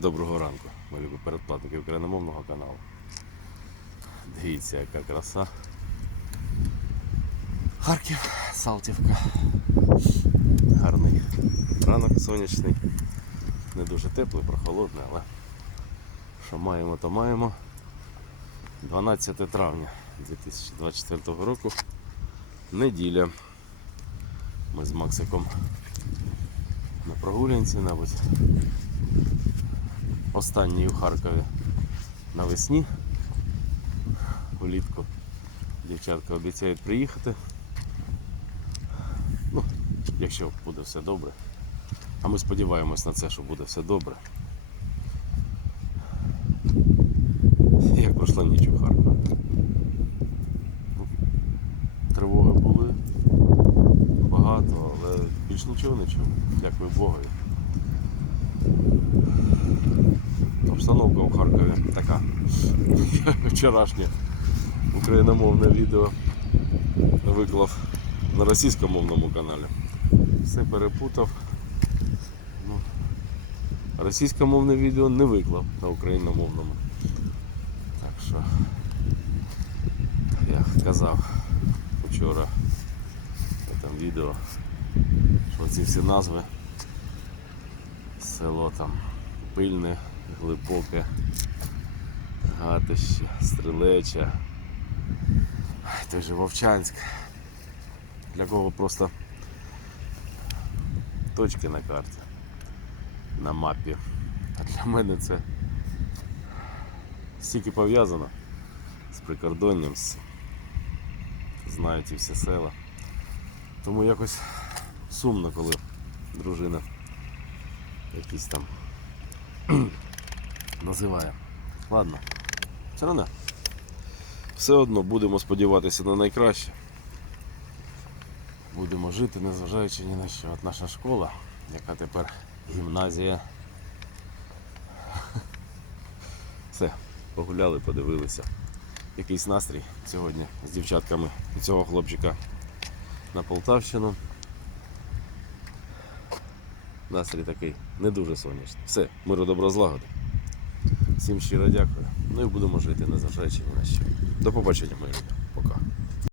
Доброго ранку, мої любі передплатники україномовного каналу. Дивіться, яка краса. Харків, Салтівка. Гарний ранок сонячний. Не дуже теплий, прохолодний, але що маємо, то маємо. 12 травня 2024 року. Неділя. Ми з Максиком на прогулянці, мабуть, останній у Харкові навесні. Улітку дівчатка обіцяють приїхати. Ну, якщо буде все добре. А ми сподіваємось на це, що буде все добре. Як пройшла ніч у Харкові. Ну, Тривоги були багато, але більш нічого не чув. Дякую Богові. Обстановка у Харкові така. Вчорашнє україномовне відео виклав на російськомовному каналі. Все перепутав. Ну, російськомовне відео не виклав на україномовному. Так що я казав вчора в там відео, що ці всі назви село там пильне, глибоке, гатище, стрілеча, той же Вовчанськ. Для кого просто точки на карті, на мапі. А для мене це стільки пов'язано з прикордонням, з... знаю ці всі села. Тому якось сумно, коли дружина якісь там називає. Ладно, все одно. Все одно будемо сподіватися на найкраще. Будемо жити, незважаючи ні на що. От наша школа, яка тепер гімназія. Все, погуляли, подивилися. Якийсь настрій сьогодні з дівчатками і цього хлопчика на Полтавщину. Настрій такий не дуже сонячний. Все, миру добро злагоди. Всім щиро дякую. Ну і будемо жити, незважаючи ні на що. До побачення, мої люди. Пока.